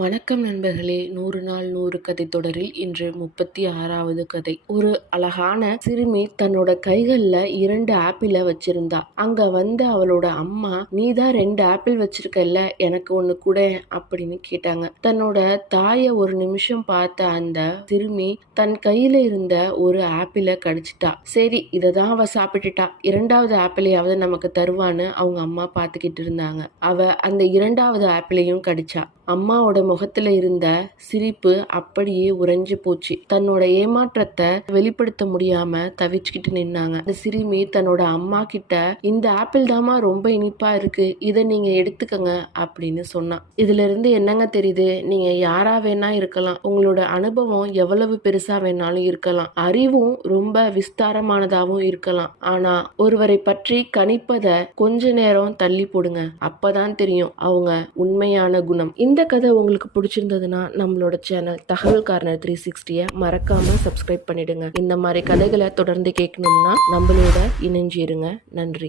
வணக்கம் நண்பர்களே. 100 நாள் 100 கதை தொடரில் இன்று 36வது கதை. ஒரு அழகான சிறுமி தன்னோட கைகள்ல 2 ஆப்பிள வச்சிருந்தா. அங்க வந்து அவளோட அம்மா, நீதான் 2 ஆப்பிள் வச்சிருக்கல்ல, எனக்கு ஒண்ணு கூட அப்படின்னு கேட்டாங்க. தன்னோட தாய ஒரு நிமிஷம் பார்த்த அந்த சிறுமி தன் கையில இருந்த ஒரு ஆப்பிள கடிச்சிட்டா. சரி, இததான் அவ சாப்பிட்டுட்டா, 2வது ஆப்பிளையாவது நமக்கு தருவான்னு அவங்க அம்மா பார்த்துக்கிட்டு இருந்தாங்க. அவ அந்த 2வது ஆப்பிளையும் கடிச்சா. அம்மாவோட முகத்துல இருந்த சிரிப்பு அப்படியே உறைஞ்சு போச்சு. தன்னோட ஏமாற்றத்தை வெளிப்படுத்த முடியாம தவிச்சுக்கிட்டு நின்னாங்க. அந்த சிறுமி தன்னோட அம்மா கிட்ட, இந்த ஆப்பிள் தாமா ரொம்ப இனிப்பா இருக்கு, இதை நீங்க எடுத்துக்கங்க அப்படின்னு சொன்னா. இதுல இருந்து என்னங்க தெரியுது? நீங்க யாரா வேணா இருக்கலாம், உங்களோட அனுபவம் எவ்வளவு பெருசா வேணாலும் இருக்கலாம், அறிவும் ரொம்ப விஸ்தாரமானதாகவும் இருக்கலாம். ஆனா ஒருவரை பற்றி கணிப்பதை கொஞ்ச நேரம் தள்ளி போடுங்க, அப்பதான் தெரியும் அவங்க உண்மையான குணம். இந்த கதை உங்களுக்கு பிடிச்சிருந்ததுன்னா நம்மளோட சேனல் தகவல் கார்னர் 360 மறக்காம சப்ஸ்கிரைப் பண்ணிடுங்க. இந்த மாதிரி கதைகளை தொடர்ந்து கேட்கணும்னா நம்மளோட இணைஞ்சிருங்க. நன்றி.